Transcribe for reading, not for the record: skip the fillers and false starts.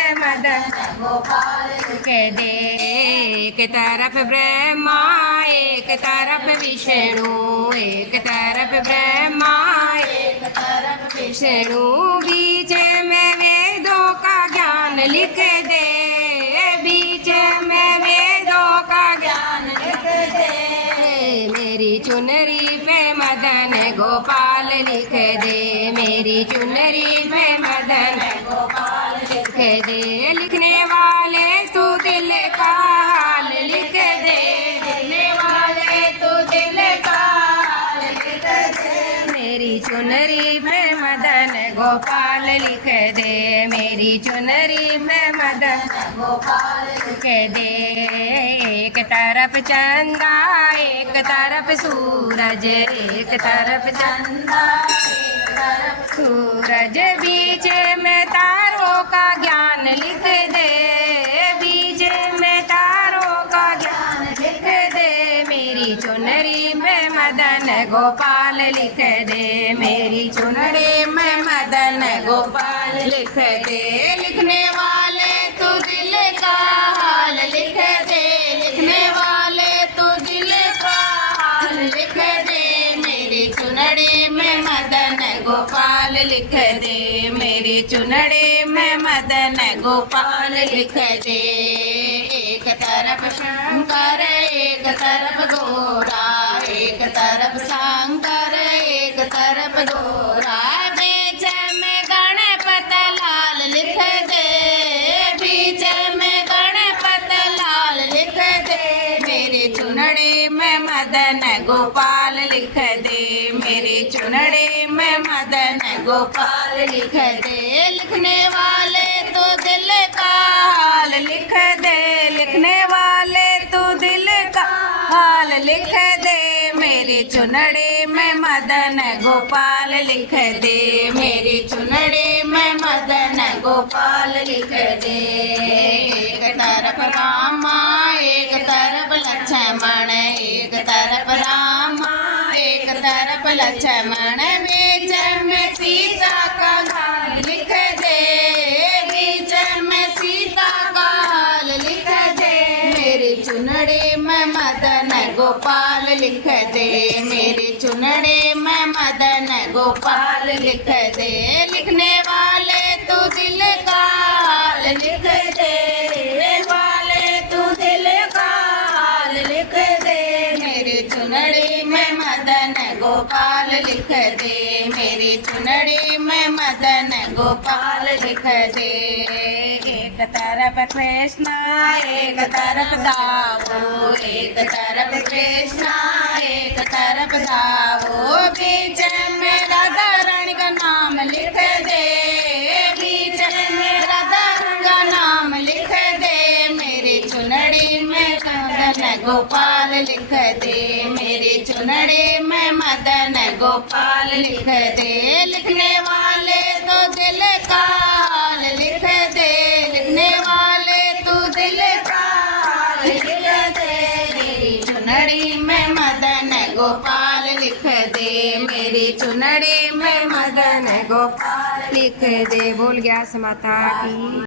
में मदन गोपाल लिख दे। एक तरफ ब्रह्मा एक तरफ विष्णु, एक तरफ ब्रह्मा एक तरफ विष्णु, बीच में वेदों का ज्ञान लिख दे, बीच में वेदों का ज्ञान लिख दे। मेरी चुनरी पे मदन गोपाल लिख दे, मेरी चुनरी पे मदन गोपाल लिख दे। लिखने वाले तू दिल का हाल लिख दे, लिखने वाले तू दिल का हाल लिख दे। मेरी चुनरी पे मदन गोपाल लिख दे, मेरी चुनरी पे मदन गोपाल लिख दे। एक तरफ चंदा एक तरफ सूरज, एक तरफ चंदा एक तरफ सूरज, बीच में तारों का ज्ञान लिख दे, बीच में तारों का ज्ञान लिख दे। मेरी चुनरी में मदन गोपाल लिख दे, मेरी चुनरी में मदन गोपाल लिख दे। लिखने वाले तू दिल का हाल लिख दे, लिखने वाले तू दिल का हाल लिख दे। मेरी चुनरी में मदन गोपाल लिख दे, मेरी चुनरी में मदन गोपाल लिख दे। एक तरफ शंकर एक तरफ गोरा, एक तरफ शंकर एक तरफ गोरा, बीच में गणपत लाल लिख दे, बीच में गणपत लाल लिख दे। मेरी चुनरी में मदन गोपाल लिख दे, मेरी चुनरी में मदन गोपाल लिख दे। लिखने वाले तो दिल का हाल लिख दे, लिखने वाले तो दिल का हाल लिख दे। मेरी चुनरी में मदन गोपाल लिख दे, मेरी चुनरी में मदन गोपाल लिख दे। एक तरफ रामा एक तरफ लक्ष्मण, एक तरफ रामा एक तरफ लक्ष्मण, बीच में सीता का हाल लिख दे, बीच में सीता का हाल लिख दे। मेरी चुनरी में मदन गोपाल लिख दे, मेरी चुनरी में मदन गोपाल लिख दे। लिखने वाले तू दिल का हाल लिख दे, लिखने वाले तू दिल का हाल लिख दे। मेरी चुनरी में मदन गोपाल लिख दे, मेरी चुनरी में मदन गोपाल लिख दे। एक तरफ कृष्णा एक तरफ दाऊ, एक तरफ कृष्णा एक तरफ दाऊ, बीच में राधा रानी का नाम लिख दे, बीच में राधा रानी का नाम लिख दे। मेरी चुनरी में मदन गोपाल लिख दे, मेरी चुनरी में मदन गोपाल लिख दे। लिखने वाले तो दिल का हाल लिख दे, लिखने वाले तो दिल का हाल लिख दे। मेरी चुनरी में मदन गोपाल लिख दे, मेरी चुनरी में मदन गोपाल लिख दे। बोल गया माता की।